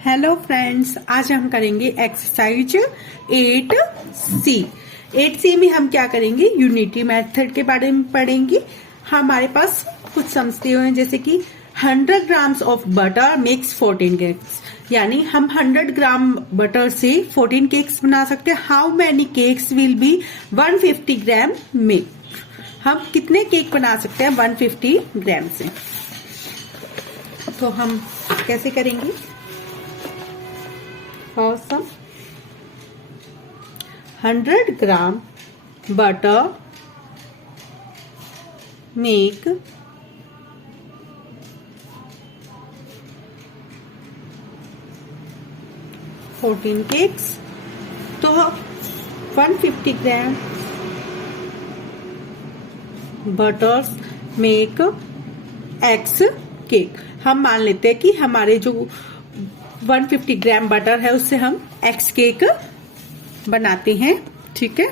Hello friends, आज हम करेंगे एक्सरसाइज 8C। 8C में हम क्या करेंगे, यूनिटी मेथड के बारे में पढ़ेंगे। हमारे पास कुछ समझते हुए जैसे कि 100 grams of butter makes 14 cakes, यानी हम 100 ग्राम बटर से 14 केक्स बना सकते हैं। How many cakes will be 150 gram milk. हम कितने केक बना सकते हैं 150 ग्राम से। तो हम कैसे करेंगे, फर्स्ट 100 ग्राम बटर मेक 14 केक्स। तो 150 ग्राम बटर्स मेक एक्स केक। हम मान लेते हैं कि हमारे जो 150 ग्राम बटर है उससे हम एक्स केक बनाते हैं, ठीक है।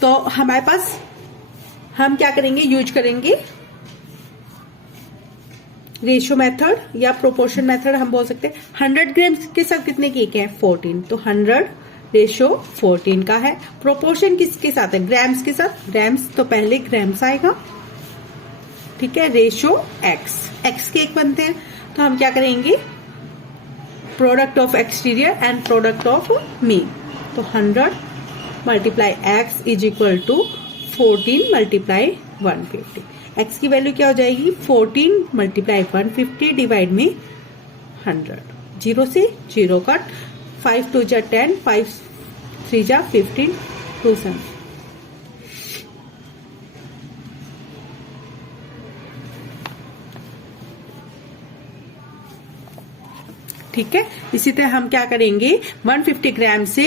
तो हमारे पास हम क्या करेंगे, यूज करेंगे रेशियो मेथड या प्रोपोर्शन मेथड। हम बोल सकते हैं 100 ग्राम के साथ कितने केक हैं 14, तो 100 रेशियो 14 का है। प्रोपोर्शन किसके साथ है, ग्राम्स के साथ। ग्राम्स तो पहले ग्राम्स आएगा, ठीक है। रेशियो एक्स केक बनते हैं। तो हम क्या करेंगे, product of exterior and product of mean. तो 100 multiply X is equal to 14 multiply 150। X की वैल्यू क्या हो जाएगी, 14 मल्टीप्लाई 150 डिवाइड में 100। 0 से 0 कट, 5 2 जा 10, 5 3 जा 15, 2 7। ठीक है। इसी तरह हम क्या करेंगे, 150 ग्राम से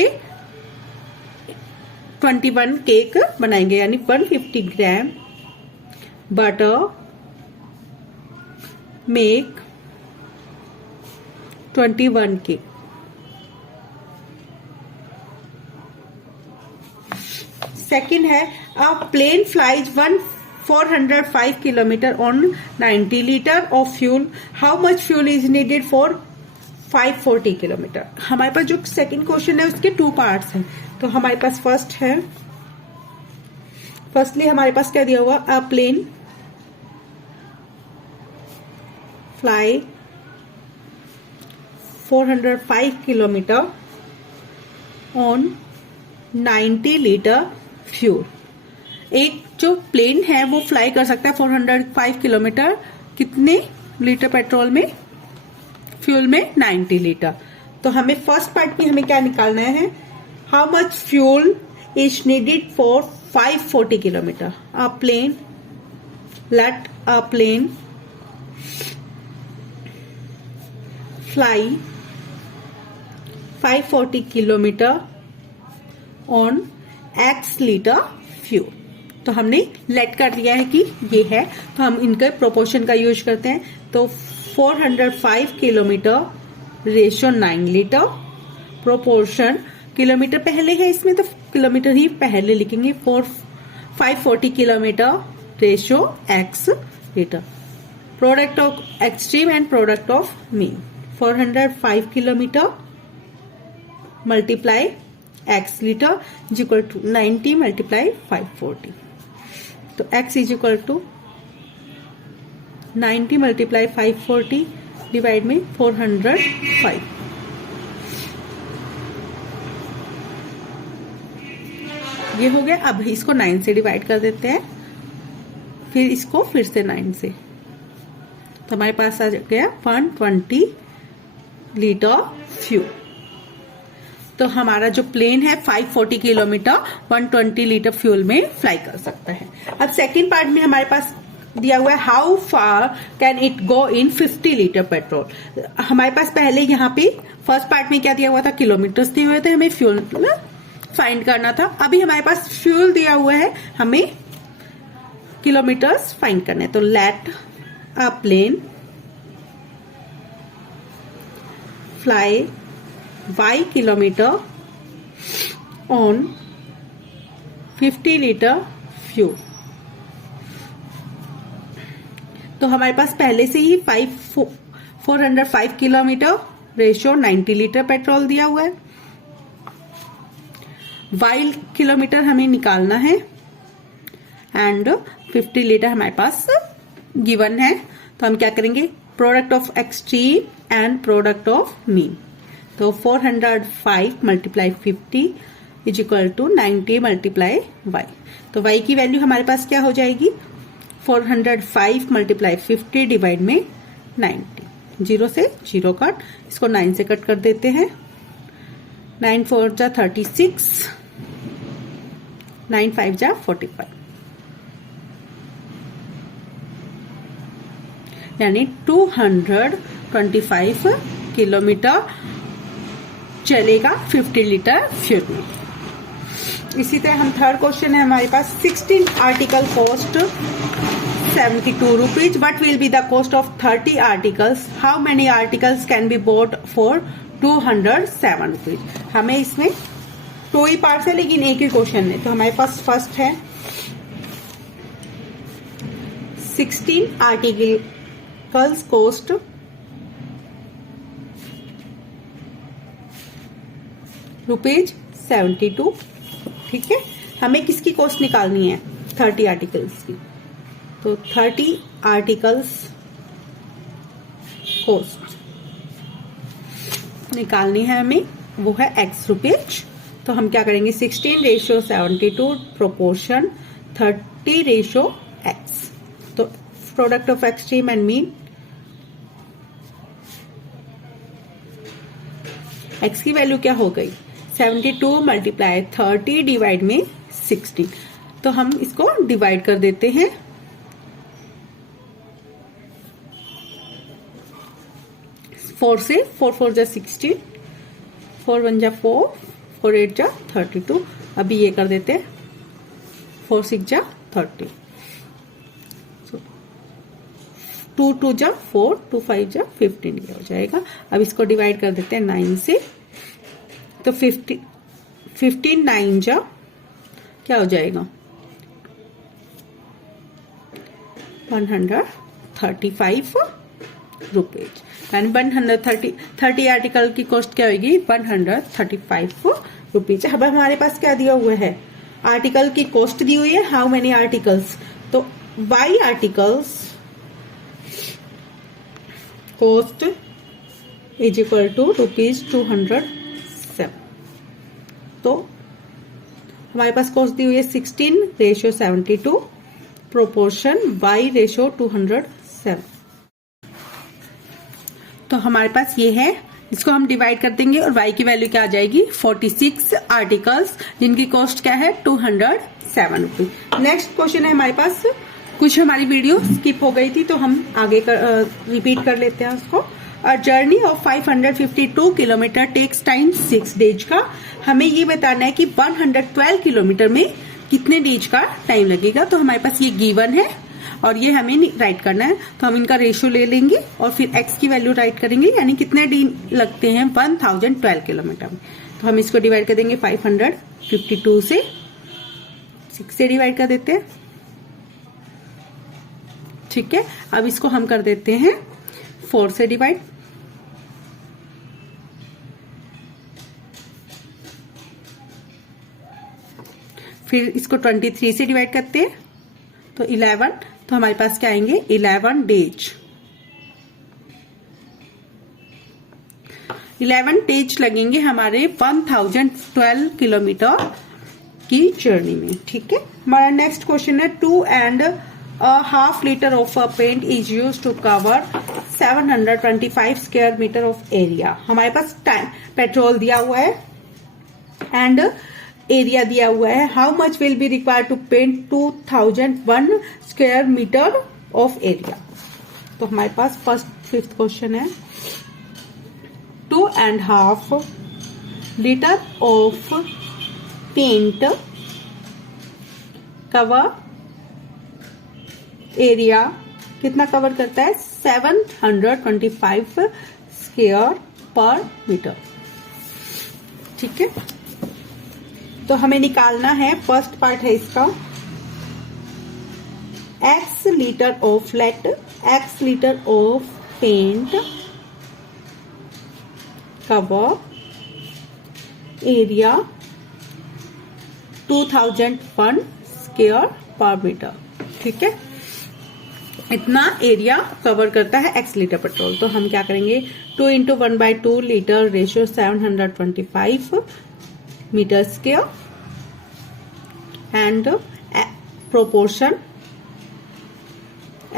21 केक बनाएंगे, यानी 150 gram butter make 21 cake. Second है, a plane flies 405 kilometre on 90 litre of fuel. How much fuel is needed for 540 kilometre. हमारे पास जो सेकंड क्वेश्चन है उसके 2 पार्ट्स हैं। तो हमारे पास फर्स्टली हमारे पास क्या दिया हुआ, a plane fly 405 kilometre on 90 litre fuel. एक जो प्लेन है वो फ्लाई कर सकता है 405 किलोमीटर कितने लीटर पेट्रोल में, फ्यूल में 90 लीटर। तो हमें फर्स्ट पार्ट में हमें क्या निकालना है, how much fuel is needed for 540 kilometre. A plane, let a plane fly 540 kilometre on X litre fuel. तो हमने लेट कर दिया है कि ये है, तो हम इनके प्रोपोर्शन का यूज करते हैं। तो 405 kilometre ratio 9 litre. Proportion kilometre पहले है इसमें, तो किलोमीटर ही पहले लिखेंगे। 540 kilometre ratio X litre. Product of extreme and product of mean. 405 kilometre multiply X litre is equal to 90 multiply 540। तो X is equal to 90 multiply 540 divide में 405। ये हो गया। अब इसको 9 से डिवाइड कर देते हैं, फिर इसको फिर से 9 से। तो हमारे पास आ गया 120 लीटर फ्यूल। तो हमारा जो प्लेन है 540 किलोमीटर 120 लीटर फ्यूल में फ्लाई कर सकता है। अब सेकेंड पार्ट में हमारे पास दिया हुआ है, how far can it go in 50 litre petrol. हमारे पास पहले यहाँ पे फर्स्ट पार्ट में क्या दिया हुआ था, किलोमीटर्स दिए हुए थे, हमें फ्यूल फाइंड करना था। अभी हमारे पास फ्यूल दिया हुआ है, हमें किलोमीटर्स फाइंड करने। तो let a plane fly y kilometre on 50 litre fuel. तो हमारे पास पहले से ही 405 किलोमीटर रेशो 90 लीटर पेट्रोल दिया हुआ है। वाई किलोमीटर हमें निकालना है एंड 50 लीटर हमारे पास गिवन है। तो हम क्या करेंगे, product of extreme and product of mean. तो 405 multiply 50 is equal to 90 multiply Y. तो वाई की वैल्यू हमारे पास क्या हो जाएगी, 405 मल्टीप्लाई 50 डिवाइड में 90। 0 से 0 कट, इसको 9 से कट कर देते हैं। 9 4 जा 36, 9 5 जा 45, यानी 225 किलोमीटर चलेगा 50 लीटर फ्यूल में। इसी तरह हम थर्ड क्वेश्चन है हमारे पास, 16 article cost 72 rupees, what will be the cost of 30 articles, how many articles can be bought for 207 rupees. हमें इसमें 2 ही पार्ट्स है लेकिन एक ही क्वेश्चन है। तो हमारे पास फर्स्ट है 16 आर्टिकल्स कॉस्ट रुपीज 72। ठीक है, हमें किसकी कॉस्ट निकालनी है, 30 आर्टिकल्स की। तो 30 आर्टिकल्स कॉस्ट निकालनी है हमें, वो है x रुपीज। तो हम क्या करेंगे, 16 रेशो 72 प्रोपोर्शन 30 रेशो x। तो product of extreme and mean, x की वैल्यू क्या हो गई, 72 मल्टीप्लाई 30 डिवाइड में 16। तो हम इसको डिवाइड कर देते हैं। 4 से 4 4 जा 16, 4 1 जा 4, 4 8 जा 32। अभी ये कर देते हैं, 4 6 जा 30, 2 2 जा 4, 2 5 जा 15 ये हो जाएगा। अब इसको डिवाइड कर देते हैं 9 से। तो 15 9 जा क्या हो जाएगा, 135 रुपीज। यानी 30 आर्टिकल की कॉस्ट क्या होगी, 135 रुपीज। अब हमारे पास क्या दिया हुआ है, आर्टिकल की कॉस्ट दी हुई है, हाउ मेनी आर्टिकल्स। तो Y articles cost is equal to rupees 207। तो हमारे पास कॉस्ट दी हुई है 16 रेशो 72 प्रोपोर्शन वाई रेशो 207। तो हमारे पास ये है, इसको हम डिवाइड कर देंगे और y की वैल्यू क्या आ जाएगी, 46 आर्टिकल्स जिनकी कॉस्ट क्या है 207 रुपीज। नेक्स्ट क्वेश्चन है हमारे पास, कुछ हमारी वीडियो स्किप हो गई थी तो हम आगे रिपीट कर लेते हैं उसको। A journey of 552 kilometre takes time 6 days का। हमें ये बताना है कि 112 किलोमीटर में कितने डेज का टाइम लगेगा। तो हमारे पास ये गिवन है और ये हमें राइट करना है। तो हम इनका रेशियो ले लेंगे और फिर x की वैल्यू राइट करेंगे, यानी कितने दिन लगते हैं 1012 किलोमीटर में। तो हम इसको डिवाइड कर देंगे 552 से, 6 से डिवाइड कर देते हैं। ठीक है, अब इसको हम कर देते हैं 4 से डिवाइड। फिर इसको 23 से डिवाइड करते हैं तो 11। तो हमारे पास क्या आएंगे, 11 डेज। 11 डेज लगेंगे हमारे 1012 किलोमीटर की जर्नी में। ठीक है, हमारा नेक्स्ट क्वेश्चन है 2.5 litre of paint is use to cover 725 square metre of area. हमारे पास पेट्रोल दिया हुआ है एंड एरिया दिया हुआ है। How much will be required to paint 2001 square metre of area. तो हमारे पास फिफ्थ क्वेश्चन है 2.5 litre of paint cover area कितना कवर करता है, 725 स्क्वायर पर मीटर। ठीक है, तो हमें निकालना है, फर्स्ट पार्ट है इसका, x litre of let x liter of paint cover area 2001 square per meter। ठीक है, इतना एरिया कवर करता है x लीटर पेट्रोल। तो हम क्या करेंगे, 2 into 1/2 litre ratio 725 metre square and proportion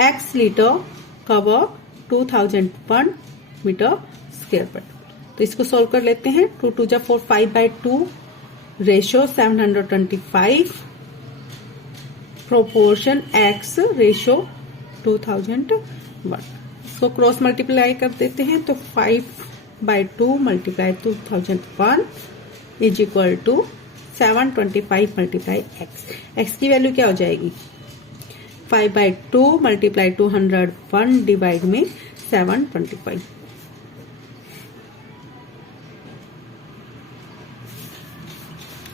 x litre cover 2001 metre square petrol. तो इसको सोल्व कर लेते हैं। 2 2 जा 4, 5/2 रेशियो 725 प्रोपोर्शन x रेशियो 2001। इसको क्रॉस मल्टीप्लाई कर देते हैं तो 5/2 multiply 2001 is equal to 725 multiply x की वैल्यू क्या हो जाएगी, 5/2 मल्टीप्लाई 201 डिवाइड में 725।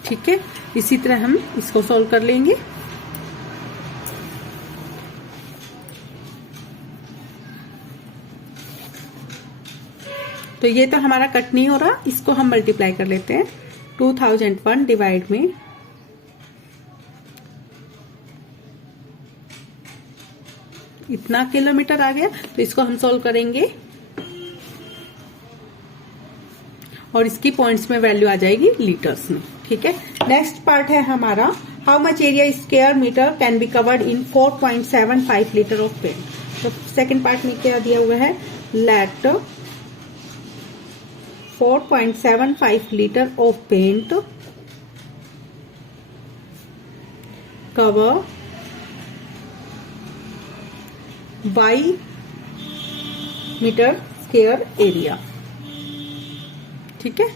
ठीक है, इसी तरह हम इसको सॉल्व कर लेंगे। तो ये तो हमारा कट नहीं हो रहा, इसको हम मल्टीप्लाई कर लेते हैं। 2001 डिवाइड में इतना किलोमीटर आ गया, तो इसको हम सॉल्व करेंगे और इसकी पॉइंट्स में वैल्यू आ जाएगी लीटर्स में। ठीक है, नेक्स्ट पार्ट है हमारा, how much area square metre can be covered in 4.75 litre of paint. तो सेकंड पार्ट में क्या दिया हुआ है, let 4.75 litre of paint cover y metre square area. ठीक है,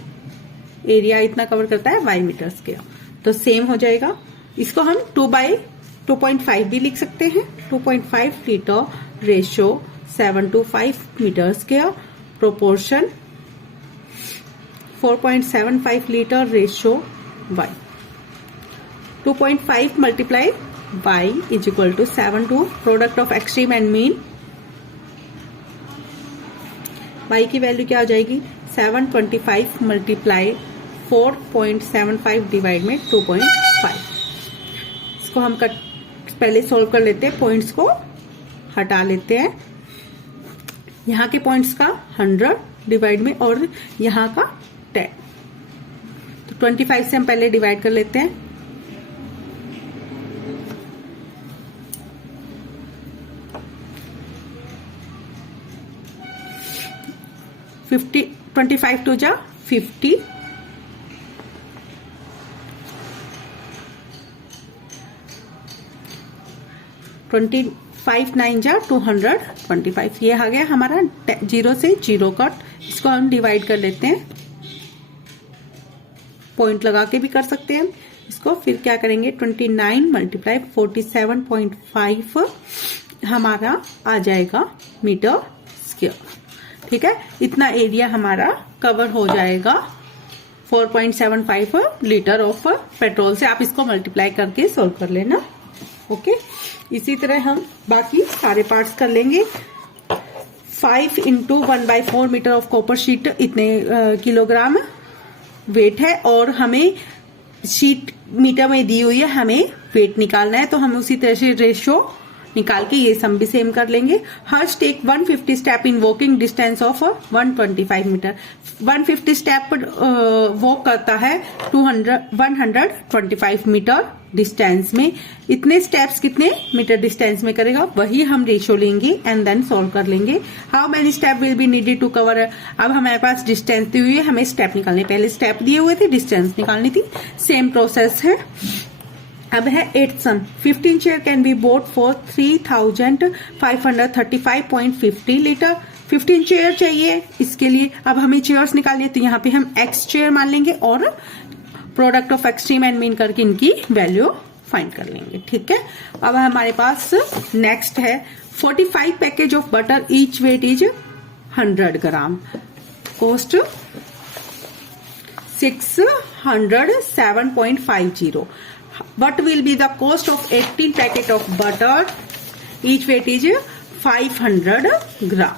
एरिया इतना कवर करता है y मीटर स्क्वायर, तो सेम हो जाएगा। इसको हम 2/2.5 भी लिख सकते हैं। 2.5 litre ratio 725 metre square proportion 4.75 litre ratio y। 2.5 multiply y is equal to 7 product of extreme and mean. y की वैल्यू क्या हो जाएगी, 725 मल्टीप्लाई 4.75 डिवाइड में 2.5। इसको हम पहले सॉल्व कर लेते हैं, पॉइंट्स को हटा लेते हैं। यहाँ के पॉइंट्स का 100 डिवाइड में और यहाँ का 10, तो 25 से हम पहले डिवाइड कर लेते हैं। फिफ्टी 25 टू जा 50, 25 9 जा 225। ये आ गया हमारा 0 से 0 कट। इसको हम डिवाइड कर लेते हैं, पॉइंट लगा के भी कर सकते हैं हम इसको। फिर क्या करेंगे, 29 मल्टीप्लाई 47.5 हमारा आ जाएगा मीटर स्क्वायर। ठीक है, इतना एरिया हमारा कवर हो जाएगा 4.75 लीटर ऑफ पेट्रोल से। आप इसको मल्टीप्लाई करके सोल्व कर लेना। ओके, इसी तरह हम बाकी सारे पार्ट्स कर लेंगे। 5 into 1/4 metre of copper sheet इतने किलोग्राम वेट है, और हमें शीट मीटर में दी हुई है, हमें वेट निकालना है। तो हम उसी तरह से रेशियो निकाल के ये सम भी सेम कर लेंगे। Harsh take 150 step in walking distance of 125 metre. 150 step walk करता है 125 मीटर डिस्टेंस में। इतने स्टेप्स कितने मीटर डिस्टेंस में करेगा, वही हम रेशियो लेंगे एंड देन सॉल्व कर लेंगे। How many step will be needed to cover. अब हमारे पास डिस्टेंस दी हुई है, हमें स्टेप निकालने, पहले स्टेप दिए हुए थे, डिस्टेंस निकालनी थी। सेम प्रोसेस है। अब है 8th sum, 15 chair can be bought for 3535.50 litre. 15 chair चाहिए इसके लिए। अब हमें चेयर्स निकालनी है, तो यहाँ पे हम x चेयर मान लेंगे और product of extreme and mean करके इनकी वैल्यू फाइंड कर लेंगे। ठीक है, अब हमारे पास नेक्स्ट है 45 package of butter, each weight is 100 gram, cost 607.50। What will be the cost of 18 packet of butter? Each weight is 500 ग्राम।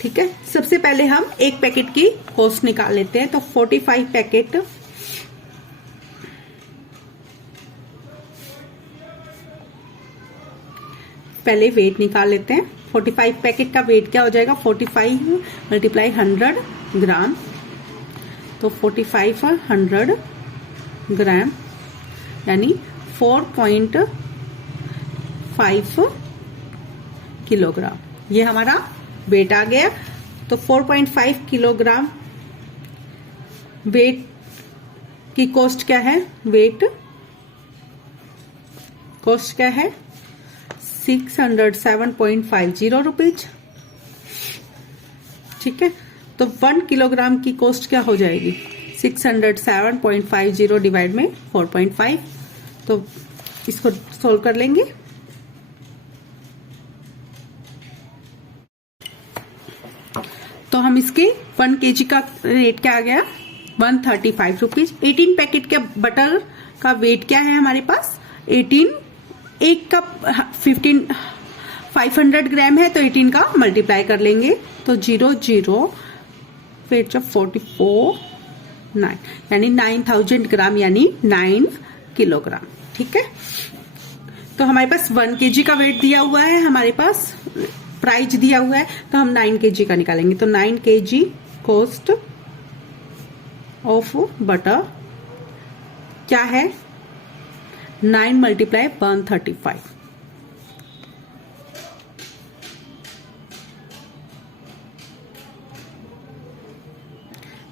ठीक है, सबसे पहले हम एक पैकेट की कॉस्ट निकाल लेते हैं। तो 45 पैकेट पहले वेट निकाल लेते हैं। 45 पैकेट का वेट क्या हो जाएगा, 45 मल्टीप्लाई 100 ग्राम। तो 45 100 ग्राम यानी 4.5 किलोग्राम, ये हमारा वेट आ गया। तो 4.5 किलोग्राम वेट की कॉस्ट क्या है, वेट कॉस्ट क्या है 607.50 रुपीज। ठीक है, तो 1 किलोग्राम की कॉस्ट क्या हो जाएगी, 607.50 डिवाइड में 4.5। तो इसको सोल्व कर लेंगे। तो हम इसके 1 केजी का रेट क्या आ गया, 135 रुपीज। 18 पैकेट के बटर का वेट क्या है हमारे पास, 18, एक कप 500 ग्राम है, तो 18 का मल्टीप्लाई कर लेंगे। तो 0 फिर जब 44 9 यानी 9000 ग्राम यानी 9 किलोग्राम। ठीक है, तो हमारे पास 1 केजी का वेट दिया हुआ है, हमारे पास प्राइस दिया हुआ है, तो हम 9 केजी का निकालेंगे। तो 9 केजी कॉस्ट ऑफ बटर क्या है, 9 मल्टीप्लाई 135।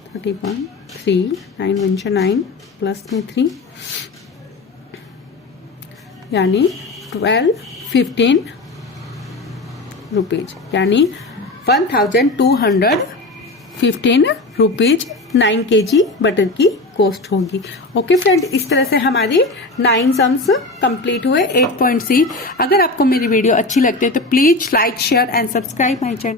थर्टी 3 9 1 9 प्लस में 3 यानी 1215 रुपीज, यानी 1215 रुपीज 9 केजी बटर की कॉस्ट होगी। ओके फ्रेंड, इस तरह से हमारे 9 सम्स कंप्लीट हुए 8.C। अगर आपको मेरी वीडियो अच्छी लगती है तो please like share and subscribe my channel.